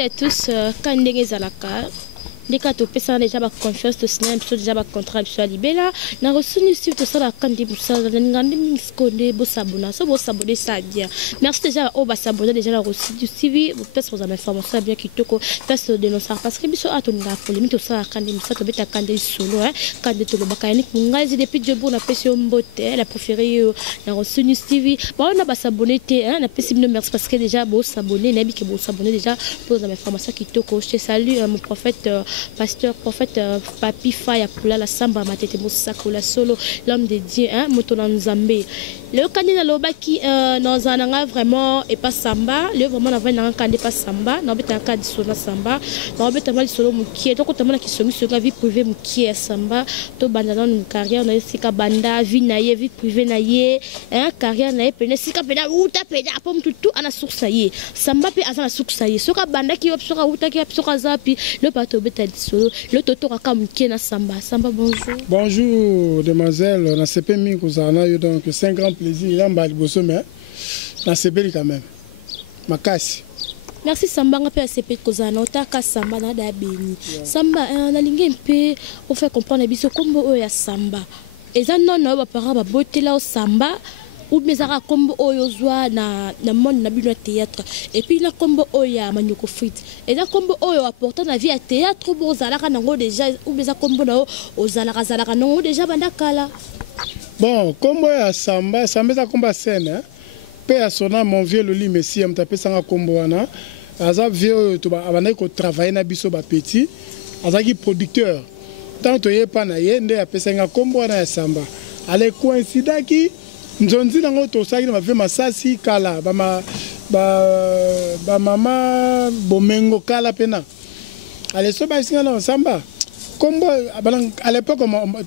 à tous. Quand on Zalaka, dès que tu as déjà confiance, tu as déjà contrat sur Libella. Na reçu sur tout ça la kandi musa ngandi miskonde bo sabona so bo sabone ça bien. Merci déjà au s'abonner déjà la reçu du CV vous peut vous information bien kitoko peut dénoncer parce que biso atonda polémique tout ça kandi musa to beta kandi solo hein kandi to bakayani ngazi depuis jobo na pesio mbote la préférée na reçu du CV bon na ba s'abonner té hein na pesi merci parce que déjà bo s'abonner na bi que bo s'abonner déjà pour les informations kitoko. Je te salue mon prophète pasteur prophète Papi Faya pour la samba matete mosako la solo l'homme de Dieu hein motona nzambe le candidat lobaki dans un vraiment et pas samba le vraiment n'avait un candidat pas samba n'a pas un candidat solo samba n'a pas mal solo mukie donc on qui sont sur la vie privée mukie samba to banda dans une carrière na sika banda vie naie vie privée naie hein carrière naie pena sika pena uta pena pom tout ana sourçaye samba pe azana sourçaye soka banda qui opsora uta qui opsora zapi le bateau beta solo le toto raka mukie na samba samba bonjour. Bonjour demoiselle na CP mi kozana yo donc c'est un grand plaisir là mbali boso mais na CP quand même makasi. Merci Samba nga pe CP kozana otaka Samba na da beni Samba na lingi mpe on fait comprendre biso kombo oyo ya Samba eza nono ba parents ba botela o Samba ou mezara kombo oyo zwa na monde na bino théâtre et puis na kombo oyo ya Manyoko Frite eza kombo oyo apportant na vie à théâtre bo zalaka nango déjà ou meza kombo na o zalaka nango déjà banda kala. Bon kombo ya Samba eza komba scène hein pe ya sona mon vieux Loli Messi am tapé sanga kombo wana aza vieux to ba abana ko travailler na biso ba petit azaki producteur tant to ye pa na ye nde apesa nga kombo wana ya Samba ale coïncida ki nzonzi nango to saki na ba masasi kala ba mama bomengo kala pena ale so ba singa na Samba kombo à l'époque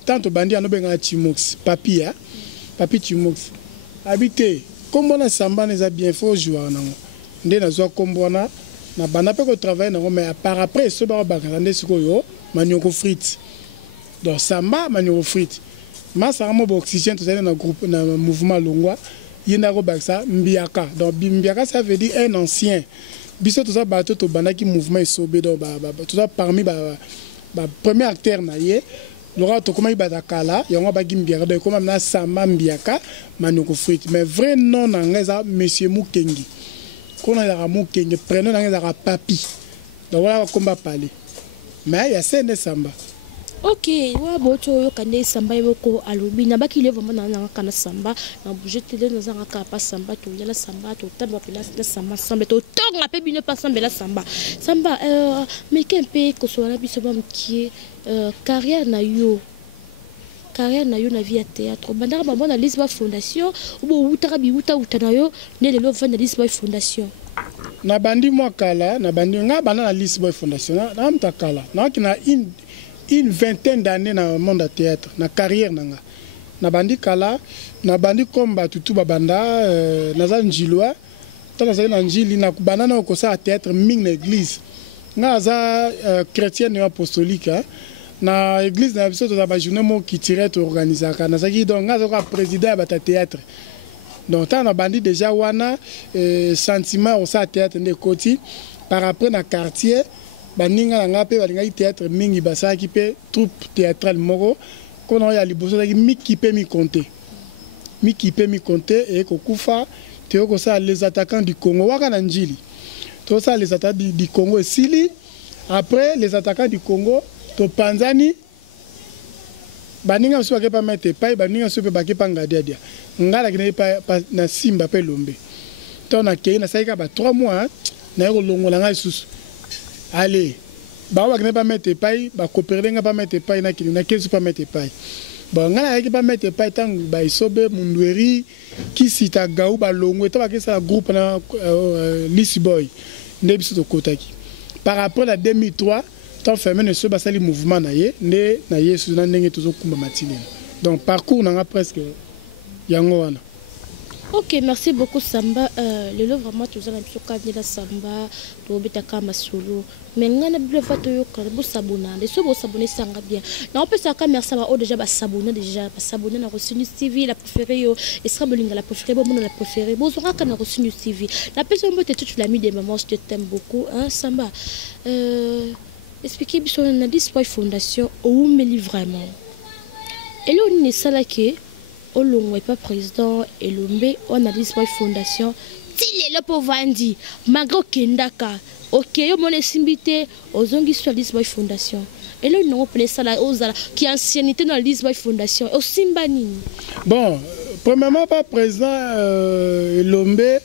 tant bandi anobenga Chimox papi hein papi Chimox habité kombo na Samba neza bien fort jouer nango nde na zo kombo na bana pe ko travailler nango mais par après so ba bakande sikoyo Manyoko Frite donc Samba Manyoko Frite masa mo bo oxygène to na groupe na mouvement longwa yina ko baksa mbiaka donc mbiaka ça veut dire un ancien biso to ça bato to banaki mouvement isobe donc tout ça parmi premier acteur na ye lora to koma ibata kala yango ba gimbiaka donc comme na Samba mbiaka Manyoko Frite mais vrai nom na ngeza monsieur Mukengi kona la Mukengi prénom na ngeza papi donc voilà comment parler mais il y a scène Samba. Ok, wa boto yo kande Samba yoko alobi na baki le vraiment na kana Samba na bouger tele na zanga ka pa Samba to la Samba to tamba pela Samba Samba to tonga pe bino pa Samba la Samba mais kempe ko so na biso ba mkie carrière na yo na vie à théâtre bandara ba na Lisba Fondation ou bo utara bi uta na yo ne le love na Lisba Fondation na bandi mo kala na bandi nga bana na Lisba Fondation na mtakala na kina une vingtaine d'années dans le monde de théâtre, dans la carrière. Na bandi kala, na bandi komba tutu babanda, na za njiloa, ta na za njili na banana ko sa théâtre ming na église. Nga za chrétienne et apostolique, na église na biso to za ba journée mo qui tirait to organisaka. Na za ki donc nga za président ba théâtre. Donc ta na bandi déjà wana sentiment au sa théâtre de koti par après na quartier baninga nga pe balinga théâtre mingi basaki pe troupe théâtrale moko kono ya liboso ki miki pe mi compter et kokufa teo ko ça les attaquants du Congo waka na njili to ça les attaquants du Congo sili après les attaquants du Congo to Panzani baninga so ke pa mettre pai baninga so pe ba ke panga dia ngala ki na Simba pe Lombe to na ke na saika ba 3 mois na ko longola nga susu. Allez, bah on va pas mettre paille, bah coopérer n'a pas mettre paille na qui na qu'est-ce pas mettre paille. Bon, on a pas mettre paille tant bah isobe mundweri qui sita gaou bah longo et toi que ça groupe na Lisboy, nebiso to kotaki. Par après la 2003, tant fermé ne se basa les mouvements na ye sur na ndenge toujours kumba matine. Donc parcours na presque yango wana. Ok, merci beaucoup Samba. Le lot vraiment tout ça même sur la Samba, pour betaka masolo. Mais ngana bile fato yo quand vous s'abonner, les so vous s'abonner ça bien. Na on peut ça ka merci ba o déjà ba s'abonner déjà, ba s'abonner na reçu News TV la préférée yo, et sera bolinga la préférée, bon la préférée. Bon sera ka na reçu News TV. La personne peut être tu l'ami des mamans, je t'aime beaucoup hein Samba. Expliquez sur la Disboy Fondation où me livre vraiment. Et là on est ça là que Olongwe pas président et Lombe on a Disboy Fondation tile le povandi magro kendaka ok yo mon simbité ozongi sur Disboy Fondation et là non on ça là ozala qui ancienneté dans Disboy Fondation au simbani. Bon, premièrement pas président Lombe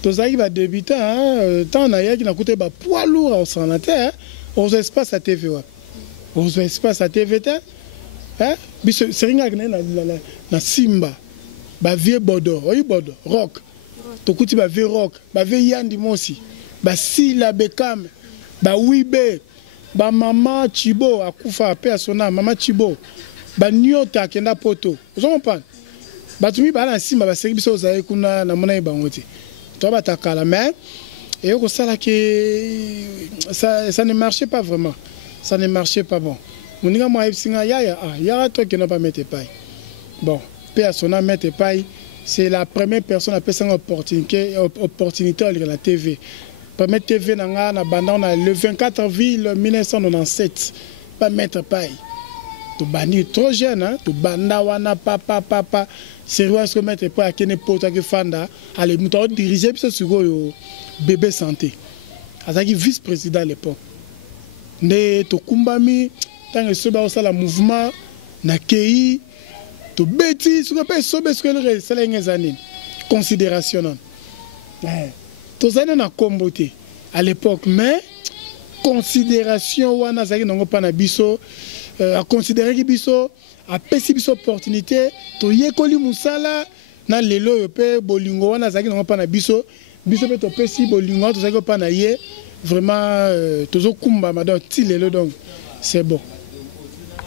tozaki va débuter hein tant na yaki na côté ba poids lourd au sénateur aux espaces à TV aux espaces à TV hein biso seringa na Simba ba vieux bodo oyi bodo rock tokuti ba vieux rock ba vieux yandi mosi ba sila bekam ba wibe ba mama chibo akufa pe asona mama chibo ba nyota kenda poto vous comprenez batumi ba na Simba ba seringa biso zaye kuna na mona ibangoti to ba takala mais et au ça là que ça ne marchait pas vraiment, ça ne marchait pas bon. Mon gars moi singa ya toi qui n'a pas mettre paille. Bon, personne mettre paille, c'est la première personne à passer une opportunité à la TV. Première TV na banda na le 24 avril 1997 pas mettre paille. Tu banni trop jeune hein, tu banda wana papa sérieux est-ce que mettre paille à n'importe qui fanda allez muto diriger puis sur bébé santé. Azaki vice-président à l'époque. Ne to kumbami tant que ce ba la mouvement na kei to beti ce que peut sobe ce que le c'est les années considération non. To zana na komboté à l'époque mais considération wana zaki nango pa na biso à considérer ki biso a pesi biso opportunité to yekoli musala na lelo yo pe bolingo wana zaki nango pa na biso biso pe to pesi bolingo to zaki pa na ye vraiment tozo kumba madon tilelo donc c'est bon.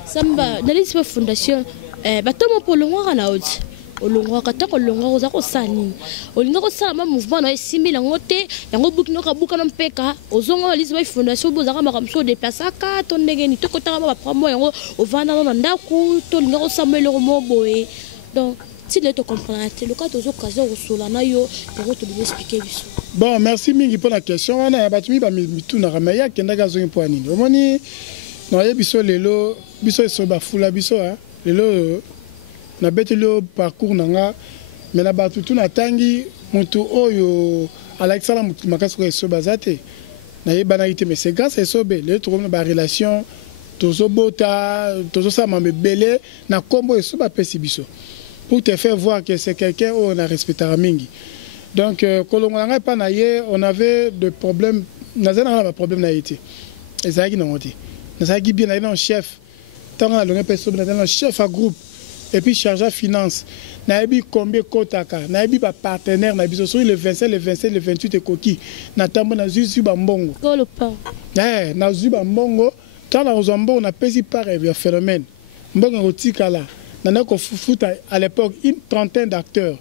Samba dans les fondation batomo pour le ngwa na oti olongwa kata ko longwa za ko sani olinga ko sala mouvement na simbi la ngote yango bukino ka buka na mpeka ozonga Disboy Fondation boza ka makamso déplacer ka to ndenge ni to kota ba promo yango ovanda na ndaku to linga ko samelo mo boye donc si tu comprends le cas aux occasions au solana yo pour te expliquer biso. Bon, merci mingi pour la question. On a battu ba mitu na ramaya kenda ga zo point nini. Omoni na ye biso lelo biso so ba fula biso hein. Lelo na betelo parcours nanga mais na batu tu na tangi mutu oyo Alexandre mutu makaso so bazate. Na ye banalité mais c'est grâce à sobe le trouve ba relation tozo bota tozo sa mambe belé na kombo so ba pesi biso. Pour te faire voir que c'est quelqu'un où on a respecté Mingi. Donc, on avait des problèmes. On avait des problèmes d'Haïti. Et ça a été bien un chef. Tant on a un chef à groupe. Et puis chargé à finance. On a eu combien de kotaka. On a eu des partenaires. On a eu le 27, le 27, le 28 et coquille. On a eu Zubambongo. On a eu Zubambongo. Tant on a payé par un phénomène. Mbongo Tikala. À l'époque une trentaine d'acteurs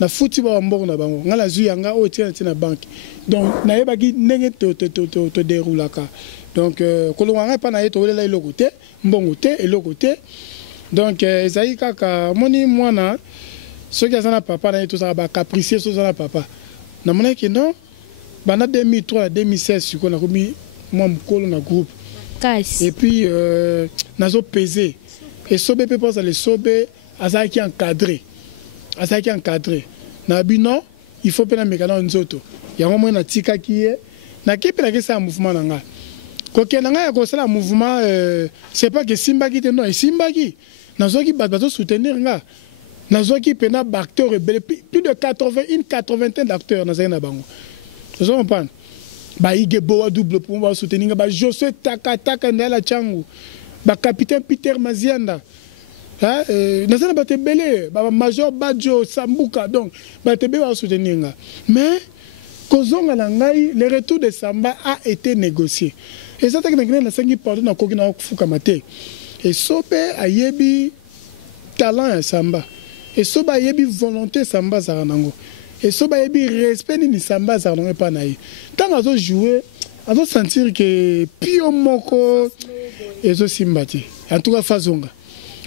na futi ba mbongo na bango ngala zu yanga o tia na banque donc na yebaki ndenge to déroulaka donc kolonganga pa na yeto lela iloko te mbongo te eloko te donc ezali kaka moni mwana soki azana papa na yeto za ba capricieux so za papa na mona ke non bana 2003 à 2016 siko na komi moi mkolo na groupe et puis nazo peser. Et sobe peut penser les sobe à qui encadré. À ça qui encadré. Nabi non, il faut pas mécano nzoto. Il y a au moins na tika qui est na qui peut que un mouvement nanga. Quoi que nanga ya ça un mouvement c'est pas que Simba qui non, Simba qui nazo qui bato soutenir nga. Nazo qui pena acteurs plus de 80 une quatre-vingtaine d'acteurs na zena bango. Vous comprenez? Ba igebo double pour soutenir ba José taka ndela changu. Ba capitaine Peter Mazianda hein nazana bate belé ba major Badjo Sambuka donc bate be ba soutenir mais kozonga na ngai le retour de Samba a été négocié et ça tekna na sangi pardon na kokina fuka mate et sope ayebi talent ya Samba et so ba yebi volonté samba za nango et so ba yebi respect ni samba za nango pa na ye tant azo jouer azo sentir que pio moko ezo simbati en tout cas fazonga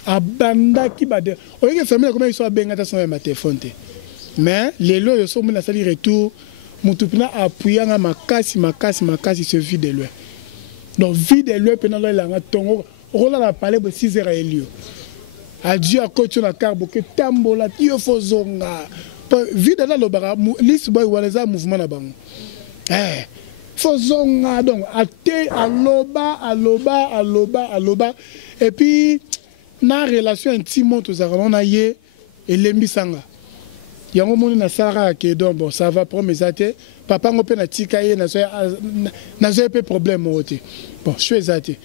abanda ki bade oyeke famille comme ils sont benga ta son ma téléphone mais les lots sont na sali retour mutupina appuyer nga makasi se vide de loin donc vide de loin pendant la nga tongo rola la parler de 6 heures à Elio adieu à coach na carbo que tambola tio fozonga vide là le bara list boy walaza mouvement na bango fozonga donc até aloba et puis na relation intime tous on a yé et lembisanga yango moni na sara ke donc bon ça va pour mes até papa ngope na tika ye na zo pe problème oté bon je suis até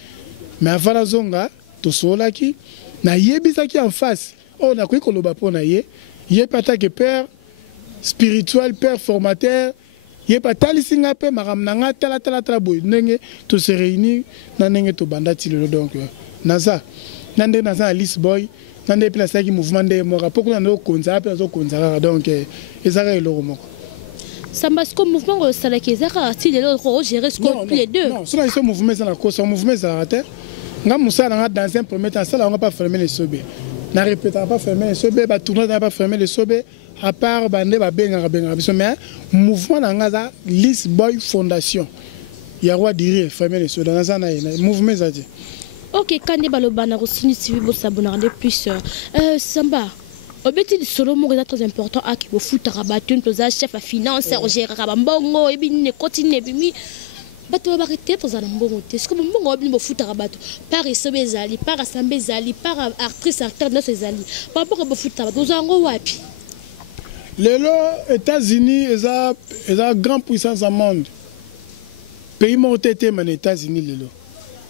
mais avant la zonga to solaki na yebisaki en face on a ko loba po na ye pata ke père spirituel père formateur ye patali singa pe maram nanga tala boy ndenge to se réunir na ndenge to bandati le donc naza nande naza Alice boy nande pe nasaki mouvement de mora poko na konza pe zo konza donc ezaka eloko moko samba sko mouvement ko sala ke ezaka si le ro gérer ce qu'on les deux non cela ce mouvement ça na ko son mouvement ça raté nga musala nga dans un premier temps ça là on va pas fermer les sobe na répéter pas fermer les sobe ba tourner pas fermer les sobe à part bande ba benga biso mais mouvement na ngaza List Boy Fondation ya roi dire fermer les sobe dans ça na mouvement ça dit ok kande baloba na rusini sivi bo sabona de plus samba obeti di solo mo très important aki bo futa rabatun to za chef à finance gérer rabambongo et bin ne continue bimi bato ba arrêter to za mbongo te ce que mbongo bin bo futa rabato par esobe zali par assemblée zali par actrice acteur dans ces zali par rapport à bo futa bato zango wapi lelo États-Unis eza grande puissance au monde pays monté man États-Unis lelo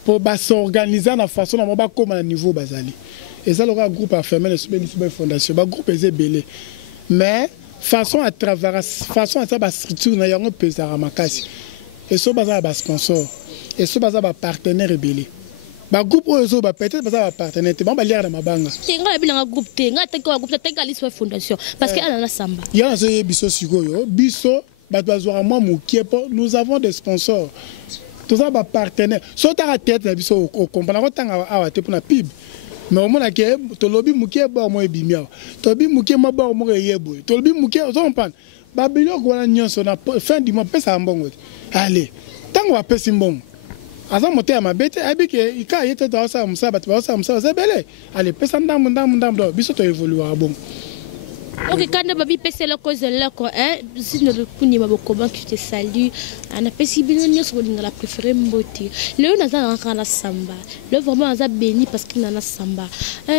pour s'organiser na façon na ba comme na niveau bazali et ça le groupe a fermé le Super Fondation ba groupe est belé mais façon à travers façon à ça ba structure na yango pesara makasi et so baza ba sponsor et so baza ba partenaire belé ba groupe ozo ba peut-être baza ba partenaire ba lire na mabanga tenga bilanga groupe tenga tenga groupe tenga Super Fondation parce que ana na samba yana so biso sikoyo biso ba bazwa moi mukepo nous avons des sponsors tous ça ba partenaire so ta tête na biso au comprendre tanga awa te pour na pib mais au moins que to lobby muke ba mo ebimia to lobby muke mo ba mo yebo to lobby muke o comprendre ba biloko wana nyonso na fin du mois pesa mbongo allez tango ba pesa mbongo aza mote ya mabete abike ika yete to sa musa ba sa musa za bele allez pesa ndam biso to évoluer bon. Ok, quand on a passé la cause là, si nous avons comment tu te salues, on a passé bien sur la préférée beauté. Le on a la samba. Le vraiment on a béni parce qu'il en a samba.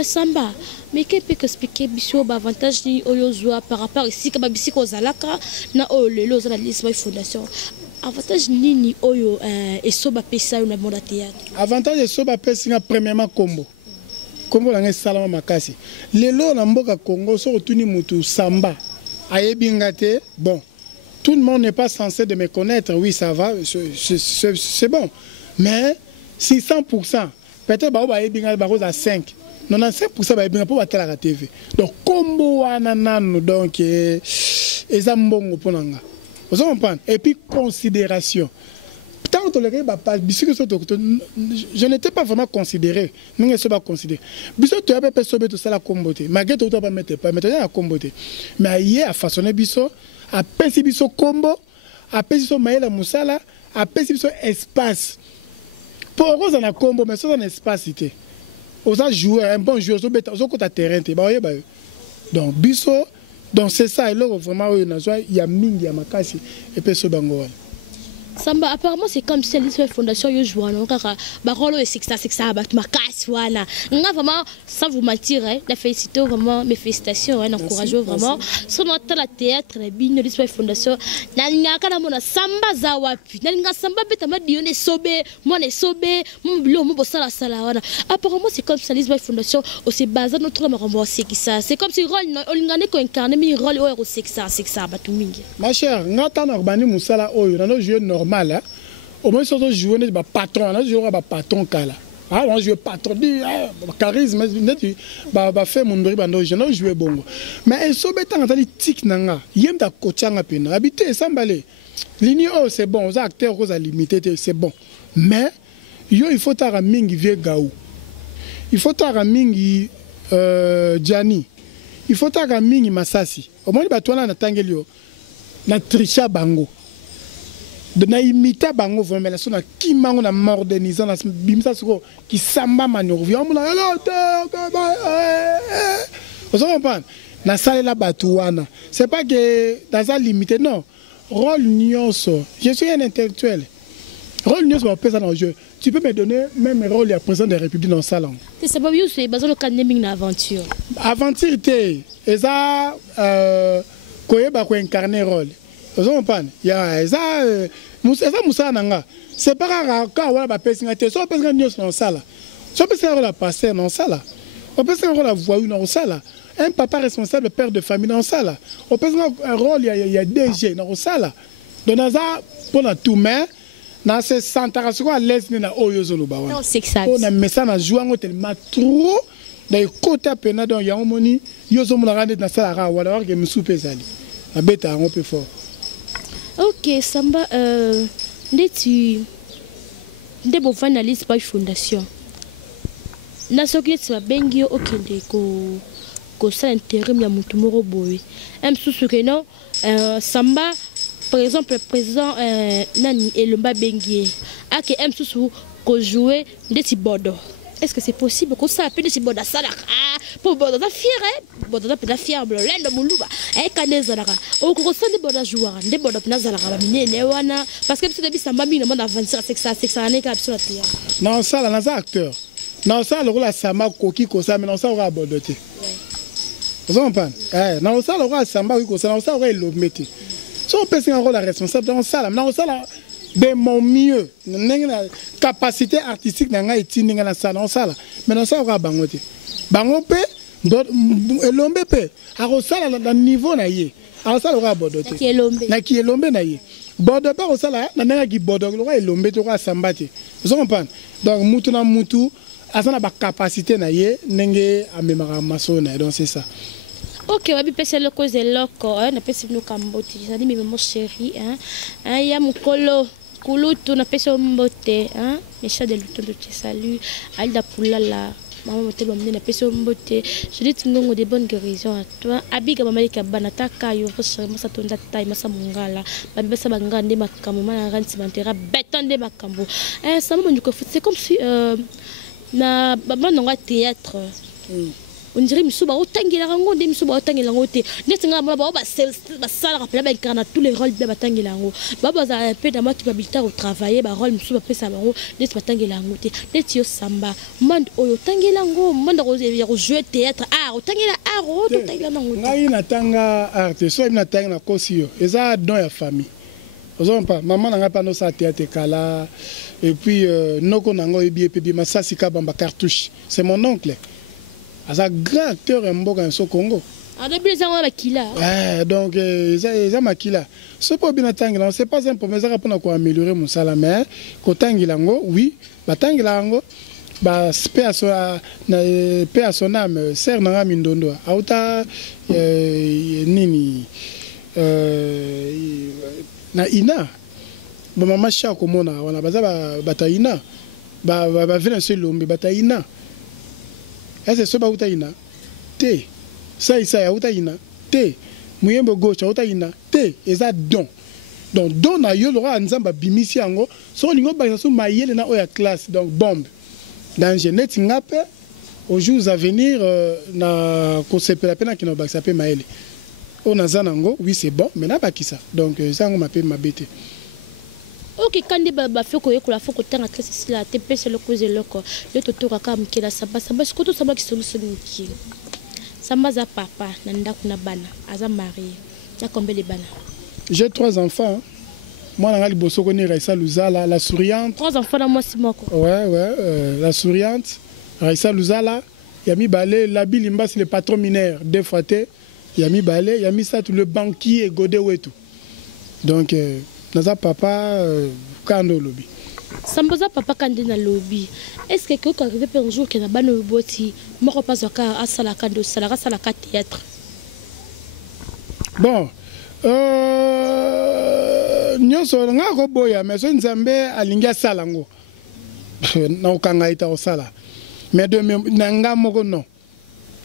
Samba, mais qu'est-ce que expliquer bisou avantage ni oyozwa par rapport ici comme bisi ko zalaka na o le lo za List Boy Fondation. Avantage nini oyo et soba pesa na monde théâtre. Avantage et soba pesa premièrement combo. Kombo la salama makasi lelo na mboka Congo so tuni mutu samba ayebingate bon tout le monde n'est pas censé de me connaître oui ça va c'est bon mais si 100% peut-être ba ayebingate ba à 5 95% ba ayebingate pour batela la TV donc kombo wana nanu donc eza mbongo ponanga vous comprenez et puis considération. Je n'étais pas vraiment considéré. Mais je ne pas considéré. Biso tu as pas sauvé tout ça la comboté. Malgré tout pas mettre pas maintenant la comboté. Mais hier a façonné biso, a pensé biso combo, a pensé biso maïla musala, a pensé biso espace. Pour eux on a combo mais ça un espaceité. Aux a joué un bon joueur so beta so côté terrain té ba ba. Donc biso donc c'est ça et là vraiment il y a mingi ya makasi et puis so bango. Samba apparemment c'est comme si List Boy Fondation yo joue non kaka ba rolo et c'est ça ba makasi wana nga vraiment sans vous mentir la féliciter vraiment mes félicitations encourage vraiment son la théâtre la bino List Boy Fondation na ngaka na mona samba za wapi na nga samba beta ma dione sobe moi ne sobe mon bilo mo bosala sala wana apparemment c'est comme si List Boy Fondation on se base notre makambo c'est ça c'est comme si rôle olingane ko incarner mi rôle o c'est ça ba tumingi ma chère ngata na bani musala oyo na no jouer normal hein au moins surtout jouer ne ba patron na jouer ba patron kala Ah, on joue patron, charisme, bah fait mon dori bando, je n'ai joué bongo. Mais elle s'oublie tant que tic nanga, yem da coachanga pena, habité s'emballer. Ligne oh c'est bon, aux acteurs aux limité c'est bon. Mais yo il faut tara mingi vieux gaou, il faut tara mingi Gianni, il faut tara mingi Masasi. Au moins bah toi là na tangelio, na tricha bango. De na imita bango vraiment la sona qui mango na modernisant na bimisa soko qui samba manurvia on la vous comprenez na salle la batouana c'est pas que dans un limité non rôle nyonso je suis un intellectuel rôle nyonso va peser dans le jeu tu peux me donner même rôle à président de la République dans salon c'est pas mieux c'est basé le naming na aventure té et ça koyeba ko incarner rôle vous comprenez ya ça Moussa Nanga, c'est pas rare quand on va passer soit passer dans sala, soit passer la passer dans sala, on peut passer la voix dans sala, un papa responsable, père de famille dans sala, on peut un rôle il y a DG dans sala, donc dans ça pour la tout mais dans ces centres sur à l'aise na oyozolo ba wana. C'est ça. On a mis ça na jouant tellement trop dans côté pena donc ya omoni yozo mo la rande dans sala ra wala que me souper zali. Na beta on peut fort. Ok, Samba, tu bon analyse par fondation. Na soki tu vas bengi okende ko sa intérim ya mutu moko boy. Susu que non Samba par exemple le président nani Elomba bengi ake susu ko jouer ndeti bodo. Est-ce que c'est possible que ça appelle si boda sala pour boda da fier boda da peda fier blo lendo muluba e kaneza daka o ko sande boda joueur nde boda pena zala ka minene wana parce que tu Samba mi no mona avancer c'est ça ne ka absolument tia non ça là na acteur non ça le rôle Samba koki ko ça mais non ça aura bodoté vous comprenez non ça le rôle Samba ko ça non ça aura le mettre so on peut un rôle responsable dans ça là non ça là de mon mieux la capacité artistique n'a pas été na salon ça là mais non ça aura bangote bangope elombe pe a rosala na niveau na ye a rosala aura bodote na ki elombe na ye bodo pa rosala na nga ki bodo ko elombe to ko Samba te vous comprenez donc mutu na mutu asana ba capacité na ye ndenge amemaka masona donc c'est ça. Ok, on va passer le cause de l'oco, on a passé le Cambodge, ça dit mais mon chéri, hein, y a mon colo. Kulutu na pesa mbote hein mesha de lutondo te salut Alda Poulala maman motel bamne na pesa mbote je dis tungongo de bonnes guérisons à toi abiga mamalika banata kayo rosa masa tonda tai masa mungala babesa bangande makambo mana ranti bantera betande makambo ça me dit que c'est comme si na baba nonga théâtre on dirait misuba otangela rango de misuba otangela ngote netinga mala ba sala rappeler ba incarna tous les rôles de batangela ngo baba za peu de maki babita au travailler ba rôle misuba pesa bango net batangela ngote net yo Samba monde oyo tangela ngo monde ko jouer théâtre otangela otangela ngo ngai natanga arte so ina tanga na kosio eza don ya famille ozon pas maman nanga pa no sa théâtre kala et puis noko nango ebi Masasi Kabamba cartouche c'est mon oncle. C'est un grand acteur en Congo. Donc, c'est makila. Ce n'est pas bien attendre. C'est pas un problème pour améliorer mon salaire. Mais quand tangilango, oui, batangilango, paix à son âme, sert nanga mindondo. Auta nini na ina. Maman cha komona, wana baza bataina. Ba vient seul l'homme bataina. Est-ce que c'est ça utaina te ça ya utaina te muyembo gauche utaina te eza don donc don na yo lora nzamba bimisi yango so lingo ba so mayele na oya classe donc bombe danger net ngape aux jours à venir na ko sepela pena kino ba sape mayele on a zanango oui c'est bon mais na ba kisa donc ça on m'appelle mabete. Ok, quand des baba fait quoi que la fois que t'as un classe là, t'es payé le cause de l'oco, le toto rakam qui la Samba c'est quoi tout Samba qui solution qui Samba za papa, nanda kuna bana, aza marié, t'as combien de bana? J'ai 3 enfants. Moi, on a le bosso connaît Raissa Luzala, la souriante. 3 enfants dans moi c'est moi quoi. Ouais, la souriante, Raissa Luzala, Yami Balé, Labi Limba c'est le patron mineur, deux fois Yami Balé, Yami ça tout le banquier Godé ou tout. Donc Naza papa kando lobi. Samboza papa kandi na lobby. Est-ce que quand arrive un jour que na bano boti moko pas à sala kando sala théâtre. Bon, nyonso nga ko boya mais so nzambe alinga salango. Na okanga ita osala. Mais de nanga moko non.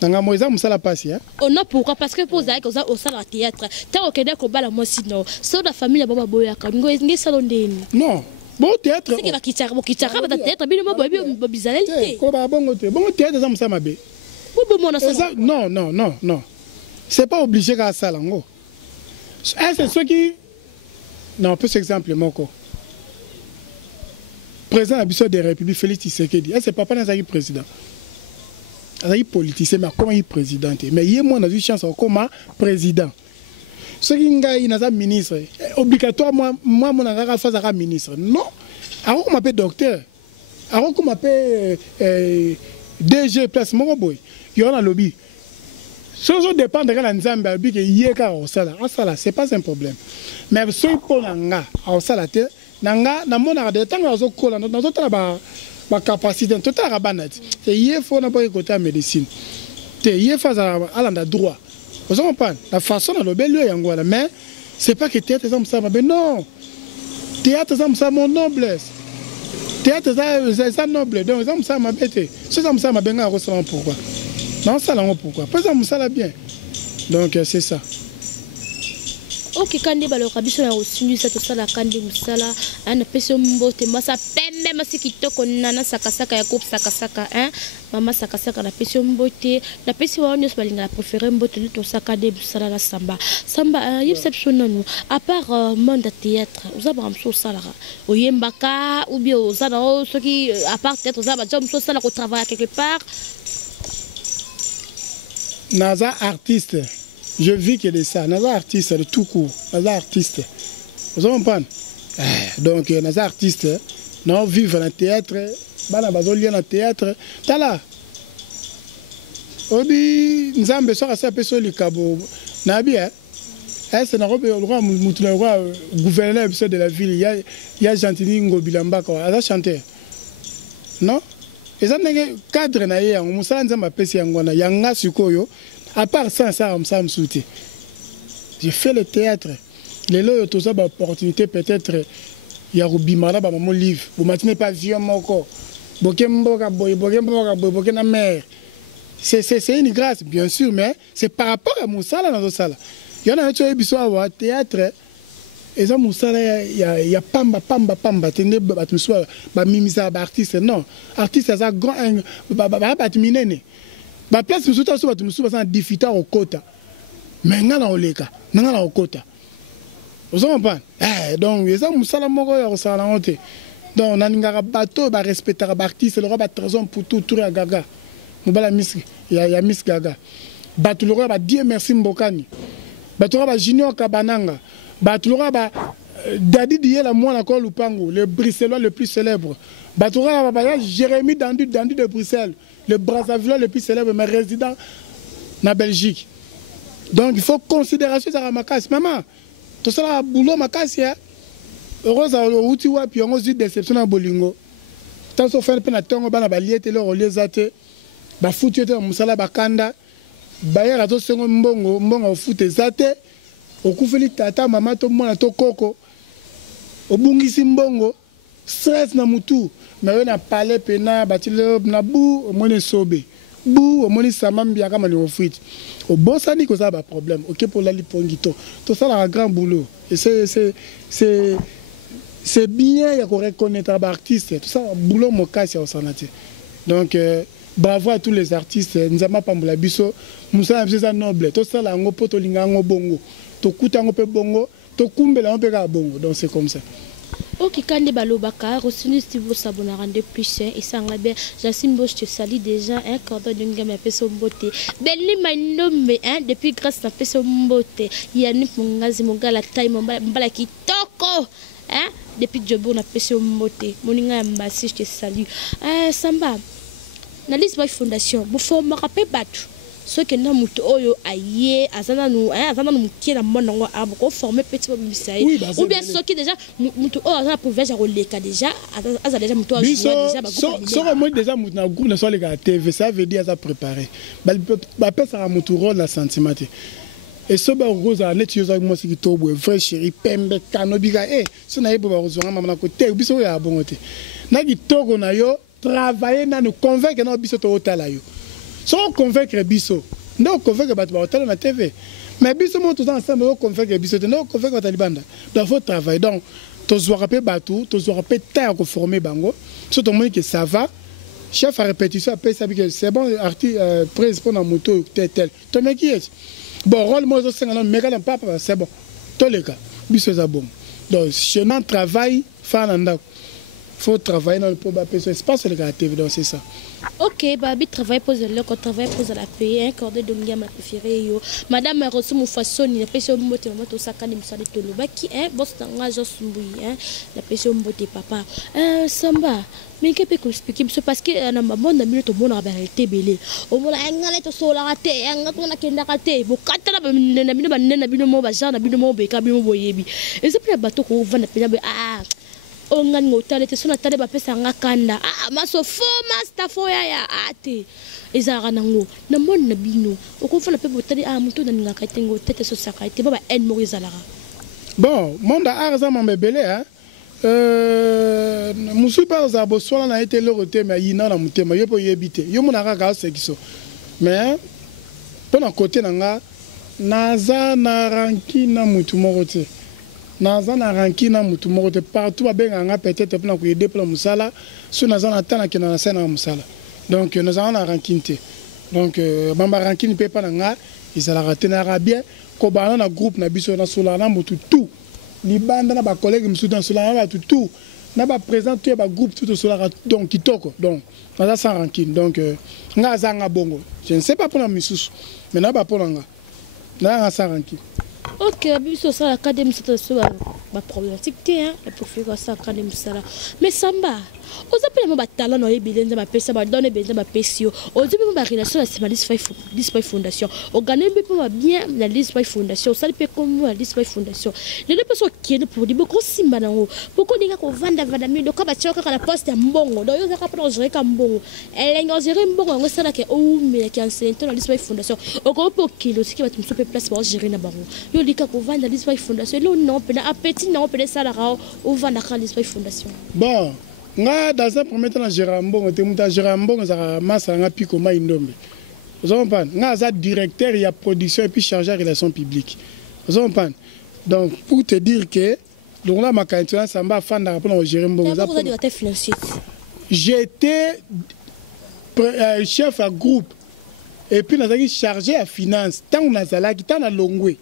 Nanga moza musala pasi hein. Oh non pourquoi parce que pour ça que ça au sala théâtre. Tant au Québec ko bala moi sinon. So la famille baba boya ka ngi salon ndeni. Non. Bon théâtre. C'est que bakitaka ba théâtre bino bobi bizarreté. Ko ba bongo te. Bongo théâtre ça musala mabe. Non, non, non, non. C'est pas obligé qu'à ça, lango. C'est ceux qui. Non, peu exemple, Moko. Président de la des Républiques, Félix Tshisekedi. C'est papa dans le président. Il est politicien, mais comment il est président? Mais il y a moins de chance comme président. Ceux qui sont ministre, obligatoirement, moi, mon avis, je suis ministre. Non. Alors qu'on m'appelle docteur. Alors qu'on m'appelle DG, place mon boy. Il y a un lobby. Ce qui dépend de la Nzambe, c'est pas un problème. Mais ce qui est nanga na mona de tanga zo kola na zo tala ba capacité total rabanat te yé faut na pas côté médecine te yé fa za alanda droit vous comprenez la façon na lobelo yango là mais c'est pas que théâtre ça me mais non théâtre ça mon noblesse théâtre ça noble donc ça m'a bêté ça m'a benga restaurant pourquoi non ça là pourquoi pas ça la bien donc c'est ça. Ok, quand on a reçu cette sala kandi musala ana peso mbote masa pembe masikito konana sakasaka ya coupe sakasaka hein mama sakasaka na peso mbote na peso wa nyos balinga préféré mbote to sakade musala la samba exception non à part monde théâtre vous avez un sala oyembaka ou bien aux ana ce qui à part théâtre vous avez un sala ko travailler quelque part naza artiste. Je vis que de ça. Naza artiste de tout court. Naza artiste. Vous comprenez? Donc, Naza artiste. Nous vivons dans le théâtre. Bana bazoli dans le théâtre. Tala. Obi nzambe soka sa peso likabo. Nabi hein. C'est na robe le roi mutu roi gouverneur de la ville. Il y a Gentini Ngobilamba quoi. Aza chanteur. Non? Et ça n'est cadre na ye yango musala nzamba pesi yango na yanga sikoyo. À part ça, me soutient. J'ai fait le théâtre. Les lois, tout ça, opportunité peut-être. Il y a Rubimara, mon livre. Vous m'attendez pas vieux moko. C'est une grâce, bien sûr, mais c'est par rapport à Moussala dans le salle. Il y en a un qui a théâtre. Et ça, Moussala, il y a pamba. Tenez, mimisa, artiste. Non, artiste, c'est un grand. Ba place musuta so batu musuba sana difita okota mais ngana oleka ngana okota vous comprenez donc les hommes musala moko ya osala honte donc naninga bato ba respecter ba artiste le roi ba trésor pour tout ya gaga mobala miss ya miss gaga bato le roi ba dire merci mbokani bato ba junior kabananga bato le roi ba Dadi Diela mwana ko lupango le bruxellois le plus célèbre bato ba Jérémy Dandu de Bruxelles le Brazzaville le plus célèbre, mais résident en Belgique. Donc il faut considération à Makassi. Maman, tout ça, là, boulot Makassi, heureuse à l'outiwa, puis on a eu déception à Bolingo. Tant que fait un peu de temps, on a balié, on les a été, on foutu, on a bakanda, bayer à tout ce mbongo, fout zate, au koufeli tata, maman, tout le monde a tout coco, au bungisi mbongo, stress na mutu. Mais on a parlé pena batile na bou au moins sobé bou au moins samam bien comme on fait au bon ça ni que ça a problème OK pour la lipongito tout ça là un grand boulot et c'est bien il y a qu'on reconnaître l'artiste tout ça boulot mon cas c'est au sanate donc bravo à tous les artistes nous avons pas la biso nous sommes ça noble tout ça là ngo poto linga ngo bongo to kuta ngo pe bongo to kumbela ngo pe ka bongo donc c'est comme ça. Ok, quand les balobaka, reçu si vous s'abonnez de plus, et ça en bien, Jacine Bosch te salue déjà, un cordon d'une gamme à peso beauté. Benny m'a nommé, depuis grâce à peso beauté. Il y a une mongazi, mon gars, la taille, mon bala qui toko, depuis Jobo, na peso beauté. Mon inga mbassi, je te salue. Samba, na liste boy fondation, vous faut me rappeler battu. ce que na muto oyo aye azana no mukie na mona ngo aboko former petit peu misai ou bien ce qui déjà muto oyo azana privilège ko leka déjà azana déjà muto oyo déjà ba groupe so moi déjà muto na groupe na so leka TV ça veut dire ça préparer ba pesa muto rôle la sentiment et so ba roza net yoza mo siki tobo vrai chéri pembe kanobika so na yebo ba rozonga mama na ko te biso ya bongote na kitoko na yo travailler na nous convaincre na biso to otala yo so convaincre biso no convaincre bato ba otala na TV mais biso mo tous ensemble o convaincre biso no convaincre bato libanda donc faut travailler donc to zo rappeler bato to zo rappeler ta ko former bango so to moni que ça va chef à répétition après ça que c'est bon artiste président na moto tel to me qui est bon rôle moi zo 50 mais quand papa c'est bon to les gars biso ça bon donc chemin travail fananda faut travailler dans le problème c'est pas le gars TV donc c'est ça. Ok, babi travaille pour le quand travaille pour la payer un cordé de ma préférée yo. Madame reçu mon façon ni pêche au mbote maman to sakani msali to loba qui un boss tanga jo sumbuyi hein la pêche au mbote papa. Samba mais que peut expliquer parce que na maman na minute to mona ba réalité belé. O mona ngale to sola raté ngato na kenda raté bo katala ba na bino ba nena bino mo ba jana bino mo be ka bino boyebi. Et c'est pour bato ko vana pena ongan ngotale te sona tale ba pesa ngakanda maso fo master fo ya ate ezara nango na mon na bino okofana pe botali muto na ngaka tengo tete so saka te baba en mo ezalara bon monde arza mambebele hein musu pa za bo sola na été le roté mais yina na mutema yo po yebite yo mona ka sekiso mais pona côté nanga naza na ranki na mutu morote naza na ranki na mutu morote partout ba benga peut-être pour na aider pour musala so naza na tana ke na sena musala donc naza na ranki donc bamba ranki ni pe pa nga izala ratenara bien ko bana na groupe na biso na sola na mutu tout libanda na ba collègue musu dans sola na tout na ba présenter ba groupe tout sola donc kitoko donc naza sans ranking donc nga zanga bongo je ne sais pas pour la misusu mais na ba pour nga na sans ranking. Ok, biso ça l'académie c'est ça ba problématique hein la professeur ça académie ça mais samba aux appels mo ba talent no ebile nza ba pesa ba donner benza ba pesio aux dit mo ba relation la Lisboy fondation au gagner mo bien la Lisboy fondation ça peut comme la Lisboy fondation les deux personnes qui est pour dire beaucoup simba nango pourquoi dinga ko vanda mi do ka ba tioka la poste ya mbongo do yo za ka prendre gérer ka mbongo elle nga gérer mbongo ngo ça que ou mais qui enseigne dans la Lisboy fondation au gros pour kilo ce qui va te mettre place pour gérer na bango yo lika ko vanda la Lisboy fondation lo non pe na appétit non pe ça la au vanda ka Lisboy fondation bon nga dans un premier temps Gérambongo te muta Gérambongo za masa nga piko mai ndombe vous comprenez nga za directeur il y a production et puis chargé de relations publiques vous comprenez donc pour te dire que donc là ma cantina samba fanda pour Gérambongo za directeur financier j'étais chef à groupe et puis nazaki chargé à finance tant nazala ki tant na longwe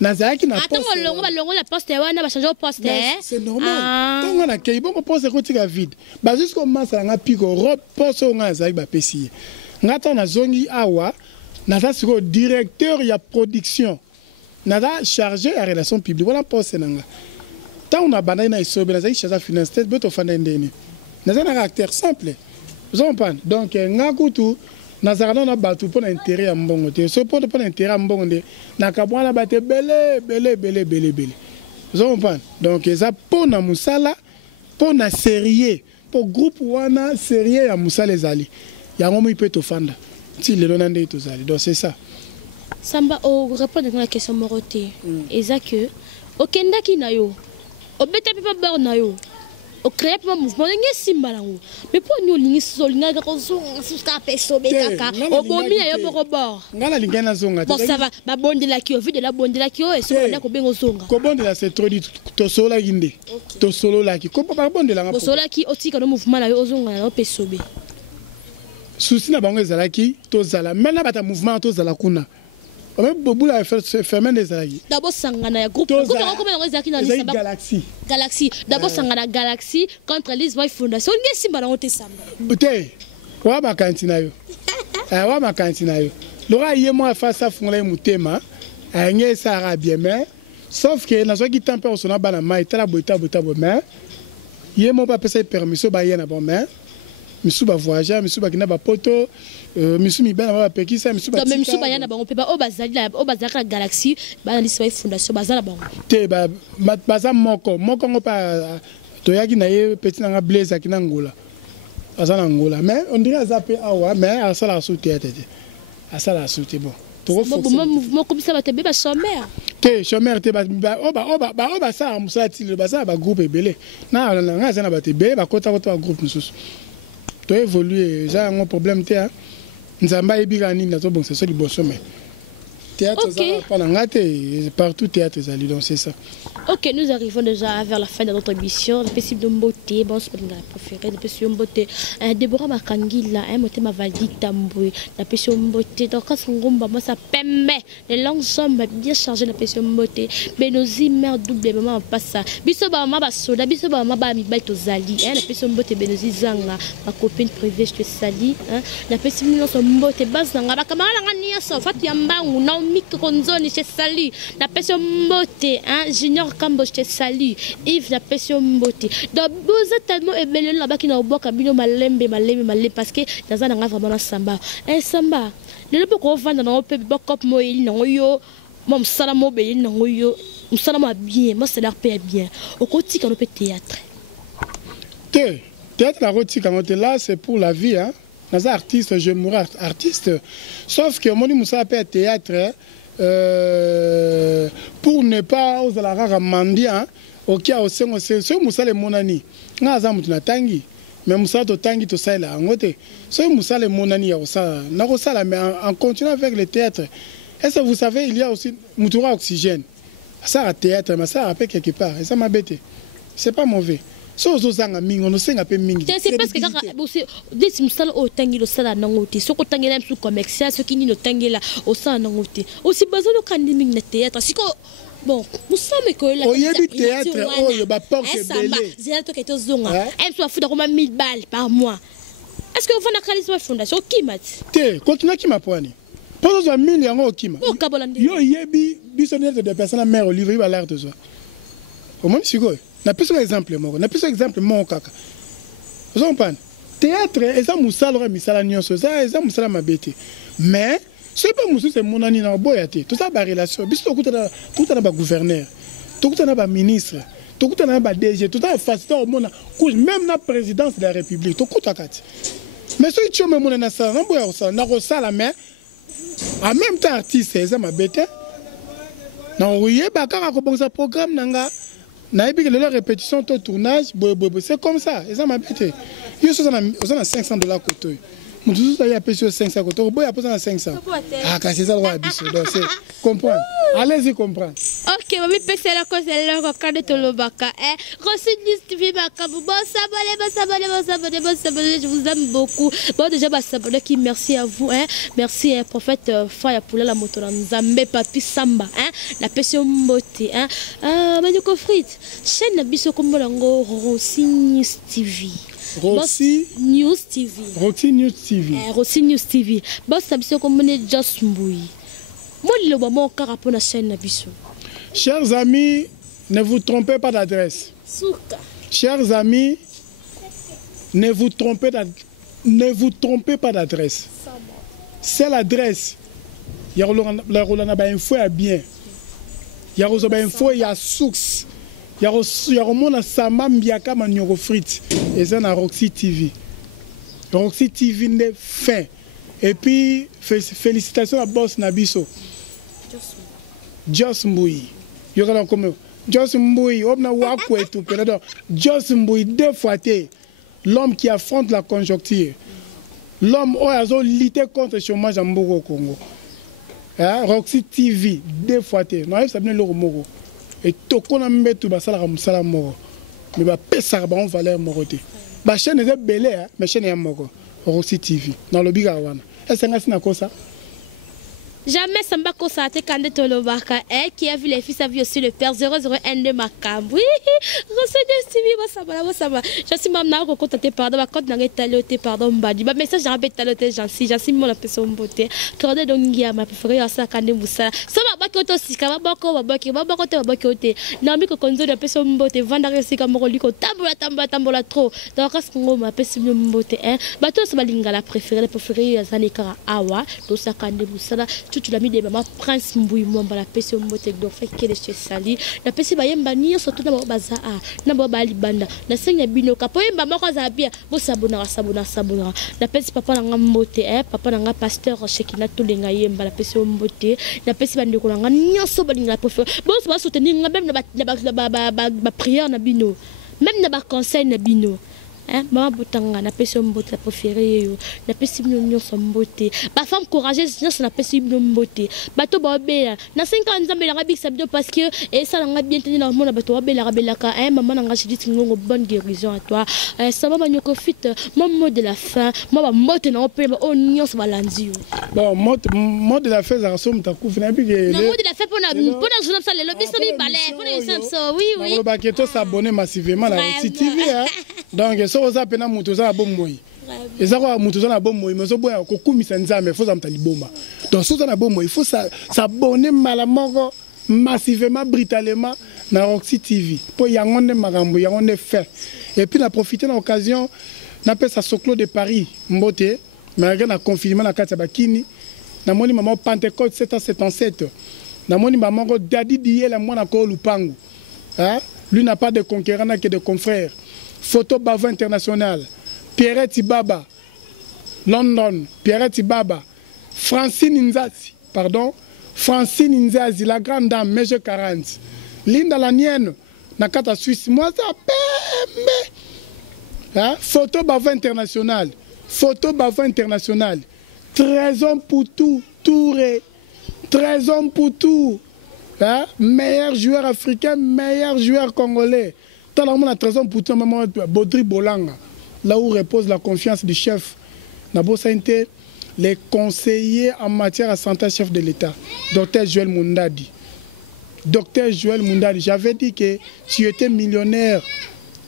nazaki na poste longo la poste wana ba changer au poste c'est normal tant na kei bon poste ko tika vide ba jusqu'au masa nga piko robe poste nga nazaki ba pesi ngata na zongi awa naza siko directeur ya production naza chargé à relations publiques voilà poste nanga tant na banda na isobe nazaki chargé à finance tête beto fanda ndeni naza na caractère simple vous comprenez donc nga kutu nazarana na batu pour intérêt ya mbongo te so pour intérêt ya mbongo de nakabwana bate belé vous comprenez donc ça pour na musala pour na sérieux pour groupe wana sérieux ya musala ezali yango mo peut to fanda ti lelo na ndé to zali donc c'est ça samba o répondre à la question moroté eza que okendaki na yo obeta pipa bar na yo au créer un mouvement ngi simba nango mais pour nous lingi solinga ka zonga suska peso bekaka au bomi ya yo bord ngala lingana zonga bon ça va ba bondela ki au vide la bondela ki o et so na ko bengo zonga ko bondela c'est trop dit to solo la ginde to solo la ki ko ba bondela nga to solo ki otika no mouvement na yo zonga na peso be souci na bango ezala ki to zala maintenant bata mouvement to zala kuna même bobula fermer des alliés d'abord sangana ya groupe comment ezaki na lisa galaxy d'abord sangana galaxy contre Lisboy fondation ngi simba na ote samba te wa ba kantina yo wa ma kantina yo lora yemo face à fongla mutema ngi sara bien mais sauf que na zoki tempère sona bana mai tala boita mais yemo pas pesa permission ba yena bon mais misu ba voyageur misu ba kina ba poto misu mi bana ba pekisa misu ba même misu ba yana bango pe ba o bazali la galaxie ba lisi ba fondation bazala bango te ba baza moko ngo pa toyaki na ye petit nga blaze akina ngola azana ngola mais on dirait azape awa mais asala souté tete asala souté bon mouvement comme ça va te ba chômeur te chômeur te ba ça musati le baza ba groupe ebele na nga zana ba te be ba kota groupe mususu to évoluer ça un problème te hein nzamba ebika nini na to bon c'est ça liboso mais théâtre ça pendant ngate partout théâtre ça donc c'est ça. OK, nous arrivons déjà vers la fin de notre émission. La possible de beauté, bon c'est ma préférée, la possible de beauté. Deborah Makangila, moté ma valdi tamboué, la possible de beauté. Donc quand son gomba moi ça pembe, les longues jambes bien chargées la possible de beauté. Benozi mère double maman passe ça. Biso ba mama ba soda, biso ba mama ba mi ba to zali, la possible de beauté Benozi zanga, ma copine privée je te salue, la possible de beauté base zanga ba kamala ngani so fat yamba na micronzone je salue. La possible de beauté Junior Kambo je te salue. Yves la pression beauté. Donc vous êtes tellement ébélé là-bas qui n'a pas cabine malembe parce que dans un endroit vraiment samba. Samba. Le peu qu'on vend dans un peu backup moïli non yo. Mon salamo belé non yo. Mon salamo bien. Moi c'est l'air bien. Au côté qu'on peut théâtre. Théâtre la rôti quand on est là c'est pour la vie hein. Dans un artiste je mourrai artiste. Sauf que mon dit Moussa peut théâtre. Pour ne pas aux alara mandia ok au sengo c'est musale monani nga za mutu na tangi mais musa to tangi to sala ngote so musale monani ya osa na ko sala mais en continuant avec le théâtre est-ce que vous savez il y a aussi mutura oxygène ça à théâtre mais ça après quelque part et ça m'a bêté c'est pas mauvais so zanga mingi on senga pe mingi c'est parce que quand des musala o tangi lo sala nangote so ko tangi na su commercial so kini no tangi la o sala nangote aussi besoin de kandi mingi na théâtre siko bon vous savez que la théâtre oh ba porte belé zéro to keto zonga elle soit fuda comme 1000 balles par mois est-ce que vous faites la charisme fondation kimat te continue qui m'a poani pour 1000 yango kima yo yebi bisonete de personnes mère au livre il va l'air de ça au moins siko na plus exemple moko na plus exemple mon kaka vous comprenez théâtre et ça musala misala nyonso ça ça musala mabete mais c'est pas musu c'est mon ani na boyate tout ça ba relation biso tout na ba gouverneur tout na ba ministre tout na ba DG tout ça facilité au monde même na présidence de la république tout kati mais ce tu me mon na ça na boya ça na rosala mais en même temps artiste ça mabete na oye ba kaka ko bonza programme nanga na ebi que la répétition au tournage c'est comme ça et ça m'a bêté yo so na $500 côté mon tout ça y a payé 500 côté boy a posé 500 ah quand c'est ça le roi biso donc c'est comprendre allez-y comprendre OK mami pèse la cause là ko kade to lobaka reçu TV makabu bon sabonné je vous aime beaucoup bon déjà ba sabonné qui merci à vous merci prophète Faya pour la moto nzambe papi samba la passion beauté Maniko Frit chaîne na biso kombo lango Rossi News TV Rossi News TV Rossi News TV Rossi News TV boss biso kombo ne Just Mbui moi le moment carapo na chaîne na biso. Chers amis, ne vous trompez pas d'adresse. Chers amis, ne vous trompez pas d'adresse. C'est l'adresse. Il y a la info bien. Il y a info il y a source. Il y a mon sama mbiaka manioko frites et ça na Roxy TV. Roxy TV n'est fin. Et puis félicitations à boss Nabiso. Just Mbui. Yokala comme Just Mbui, obna waku et tout. Just Mbui deux fois l'homme qui affronte la conjoncture. L'homme qui a lutté contre le chômage en Bogo Congo. Roxy TV deux fois non ça vient le moro. Et tokona mbetu basala musala moro. Mais ba pesa ba on valeur moroté. Ba chaîne est belé mais chaîne ya moko. Roxy TV dans le biga wana. Est-ce que c'est na kosa? Jamais Samba Kosate Kande Tolobaka, qui a vu les fils, a vu aussi le père 001 de Makam. Oui, je suis maman au contact pardon, ma compte n'a taloté pardon, badi. Ma message j'ai rappelé taloté, j'en suis mon personne beauté. Tordé donc Guillaume, ma préférée à ça Kande Moussa. Ça va pas que aussi, ça va pas que Nami ko konzo de personne beauté, vendare si comme roliko, tambola trop. Donc qu'est-ce qu'on m'a personne beauté, hein? Bateau ça va lingala préférée à Zanikara Awa, do ça Kande Moussa. Tu l'as mis des mamans prince mbouillement la pesi mbote donc fait que les sali la pesi bayemba ni surtout na baza na baba libanda na senya bino kapo yemba moko za bia bo sabona la pesi papa na mbote papa na pasteur Shekina tulenga yemba la pesi mbote la pesi bandeko na nyoso balinga professeur bo so ba soutenir même na prière na bino même na ba conseil na bino. Maman Boutanga, n'a pas si beauté préférée, n'a pas si mignon son beauté. Ma femme courageuse, n'a pas si mignon beauté. Bateau Babé, n'a 5 ans de la rabique sabdo parce que et ça n'a bien tenu dans le monde. Bateau Babé, la rabelaka, maman n'a dit une bonne guérison à toi. Ça m'a mis au fit, mon mot de la fin, moi, mot de la paix, oh, nion, ça va l'andio. Bon, mot de la fin, ça ressemble à coup, n'a plus que. Non, mot de la fin pour la journée, ça, le lobby, ça, les balais, pour les samsons, oui, oui. Le baqueto s'abonner massivement à la TV, donc, ça pena mutuza na bomoi eza kwa mutuza na bomoi mais so boya ko kumisa nzambe faut zamta liboma donc so na bomoi il faut s'abonner malamoko massivement brutalement na Roxy TV pour yangonde makambo yangonde fait et puis na profiter de l'occasion na pesa Soclo de Paris mbote mais na confinement na kati ya bakini na moni maman Pentecôte 777 na moni maman ko dadi diela mwana ko lupangu lui n'a pas de conquérant que de confrères. Photo Bavo International, Pierrette Baba, London, Pierrette Baba, Francine Inzazi, la grande dame, Meje 40, Linda Lanienne, Nakata Suisse, moi ça pembe. Photo Bavo International, 13 hommes pour tout, Touré, 13 hommes pour tout, meilleur joueur africain, meilleur joueur congolais. Dans la 13 hommes pour tout, maman Baudry Bolanga, là où repose la confiance du chef Nabo Sainte, les conseillers en matière de santé chef de l'État, Dr Joël Mundadi. Dr Joël Mundadi, j'avais dit que tu étais millionnaire.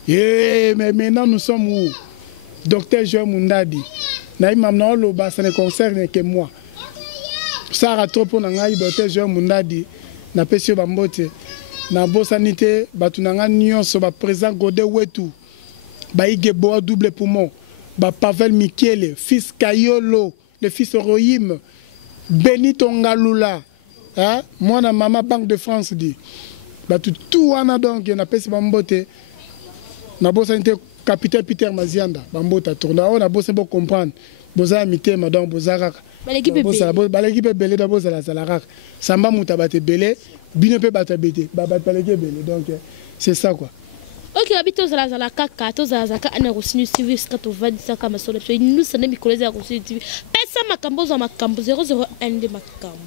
Mais maintenant nous sommes où? Dr Joël Mundadi. Ça ne concerne que moi. Sarah trop pour Dr Joël Mundadi, n'a pas su Bambote. Nabo sanité, batunanga nyonso ba présent Godé Wetu. Ba Igeboa double poumon. Ba Pavel Mikele, fils Kayolo, le fils Rohim, Benito Ngalula. Moi na maman Banque de France dit. Ba tout wana donc na pesi Bambote. Nabo sanité capitaine Peter Mazianda, Bambota tourna. On a besoin de comprendre. Boza mité madame Bozara. Baleki belé d'abord la salaraka. Samba mutabate belé. Bino pe batabete babaleke belé donc c'est ça quoi. Ok, habito za la kaka to za ka ana rusini TV skato vadisa kama solo so nous ça nemi koleza rusini TV. Pesa makambo za makambo 001 de makambo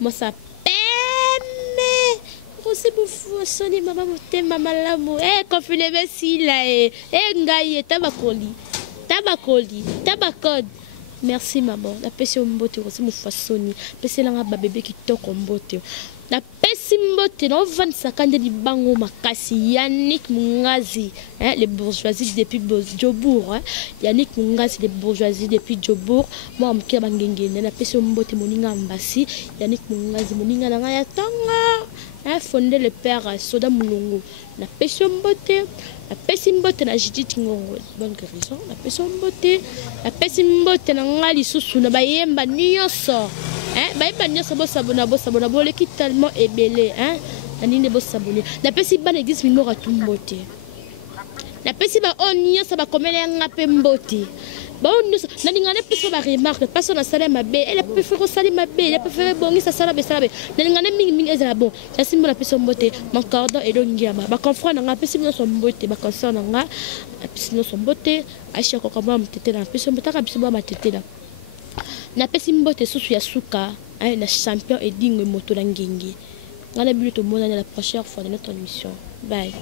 moi ça peme. Aussi bouffou soni mama mutema malamu confine besi la ngai tabakoli. Merci maman. La pesi mbote aussi mon façonni. Pesi la ba bébé qui toque mbote. La pesi mbote no 25 ans de bango makasi Yannick Mungazi les bourgeoisies depuis Djobour Yannick Mungazi les bourgeoisies depuis Djobour moi mkia bangenge na pesi mbote moninga mbasi Yannick Mungazi moninga na ya tanga fondé le père Soda Mulongo la pesi mbote la pesi mbote na Judith Ngongo bonne guérison la pesi mbote na ngali susu na bayemba nyonso bayemba nyonso bosabona boleki tellement ebele nanine bosabone na pesi bana église mimora tumbote na pesi ba nyonso bakomela ngape mbote bon nalingana pesi ba remarque personne na sala mabe elle préfère sala mabe elle préfère bongi sa sala be nalingana mingi ezala bon ça simbo la pesi mbote mon cordon et dongiama ba confrère na pesi nyonso mbote ba concert na pesi nyonso mbote aisha ko kama mtete na pesi mbote ka pesi ba matete na pesi mbote susu ya suka na champion et dingue moto la ngengi ngana bilu to mona la prochaine fois de notre émission bye.